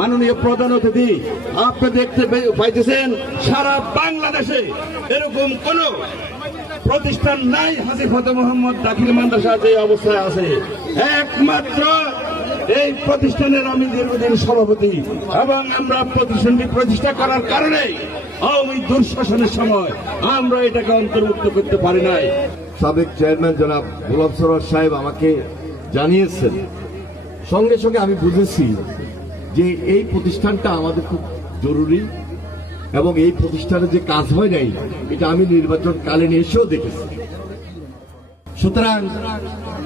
মাননীয় প্রধান অতিথি, আপনি দেখতে পাইতেছেন সারা বাংলাদেশে এরকম কোন প্রতিষ্ঠান নাই হাজী ফতে মোহাম্মদ দাখিল মাদ্রাসা যে অবস্থায় আছে। একমাত্র এই প্রতিষ্ঠানের আমি দীর্ঘদিন সভাপতি এবং আমরা প্রতিষ্ঠানটি প্রতিষ্ঠা করার কারণে আওয়ামী দুঃশাসনের সময় আমরা এটাকে অন্তর্ভুক্ত করতে পারি নাই। সাবেক চেয়ারম্যান জনাব গোলাম সরোয়ার সাহেব আমাকে জানিয়েছেন, সঙ্গে সঙ্গে আমি বুঝেছি যে এই প্রতিষ্ঠানটা আমাদের খুব জরুরি এবং এই প্রতিষ্ঠানে যে কাজ হয় নাই এটা আমি নির্বাচন কালীন এসেও দেখেছি। সুতরাং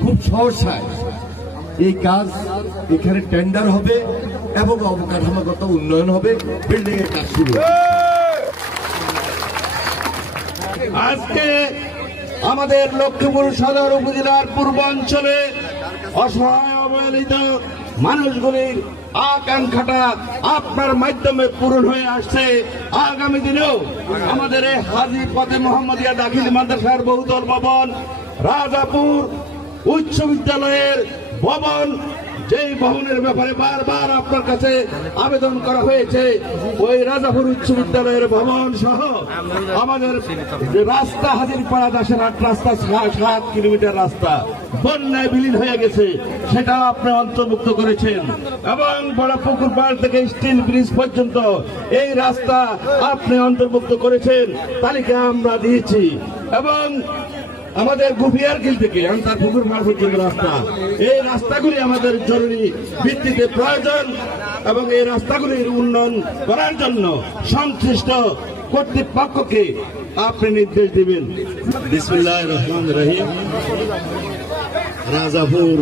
খুব সহসায় এই কাজ এখানে টেন্ডার হবে এবং অবকাঠামোগত উন্নয়ন হবে, বিল্ডিং এর কাজ শুরু হবে। আজকে আমাদের লক্ষ্মীপুর সদর উপজেলার পূর্বাঞ্চলে অসহায় অবহেলিত মানুষগুলির আকাঙ্ক্ষাটা আপনার মাধ্যমে পূরণ হয়ে আসছে। আগামী দিনেও আমাদের এই হাজী ফতে মোহাম্মদিয়া দাখিল মাদ্রাসার বহুতল ভবন, রাজাপুর উচ্চ বিদ্যালয়ের ভবন, যেই ভবনের ব্যাপারে বারবার আপনার কাছে আবেদন করা হয়েছে, ওই রাজাপুর উচ্চ বিদ্যালয়ের ভবন সহ আমাদের যে রাস্তা হাজিরপাড়া দাসেরহাট রাস্তা 7 কিলোমিটার রাস্তা বন্যায় বিলীন হয়ে গেছে, সেটা আপনি অন্তর্ভুক্ত করেছেন। এবং বড় পুকুর পাড় থেকে স্টিল ব্রিজ পর্যন্ত এই রাস্তা আপনি অন্তর্ভুক্ত করেছেন, তালিকা আমরা দিয়েছি। এবং আমাদের গুফিয়ার গিল থেকে তার পুকুর মার পর্যন্ত রাস্তা, এই রাস্তাগুলি আমাদের জরুরি ভিত্তিতে প্রয়োজন এবং এই রাস্তাগুলির উন্নয়ন করার জন্য সংশ্লিষ্ট কর্তৃপক্ষকে আপনি নির্দেশ দিবেন। বিসমিল্লাহির রহমানির রহিম। রাজাপুর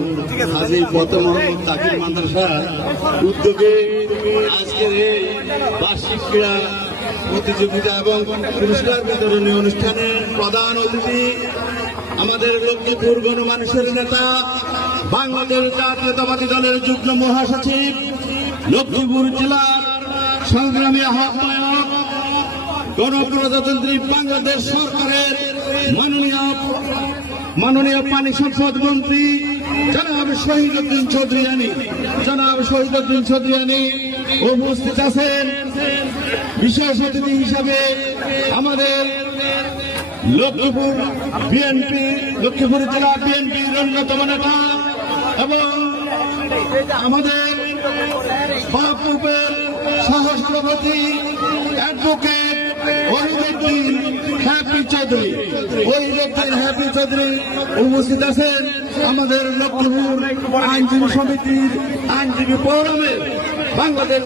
হাজী ফতে মোহাম্মদ দাখিল মাদ্রাসা উদ্যোগে আজকের এই বার্ষিক ক্রীড়া প্রতিযোগিতা এবং পুরস্কার বিতরণী অনুষ্ঠানের প্রধান অতিথি আমাদের লক্ষ্মীপুর গণমানুষের নেতা, বাংলাদেশ জাতীয়তাবাদী দলের যুগ্ম মহাসচিব, লক্ষ্মীপুর জেলার সংগ্রামী আহ্বায়ক, গণপ্রজাতন্ত্রী বাংলাদেশ সরকারের মাননীয় পানি সম্পদ মন্ত্রী জনাব শহীদুদ্দিন চৌধুরী উপস্থিত আছেন। বিশেষ অতিথি হিসাবে আমাদের লক্ষ্মীপুর জেলা বিএনপির অন্যতম নেতা এবং আমাদের বাপুপের সহসভাপতি অ্যাডভোকেট ওহিদুদ্দিন হ্যাপি চৌধুরী উপস্থিত আছেন। আমাদের লক্ষ্মীপুর আইনজীবী সমিতির আইনজীবী ফোরামের বাংলাদেশ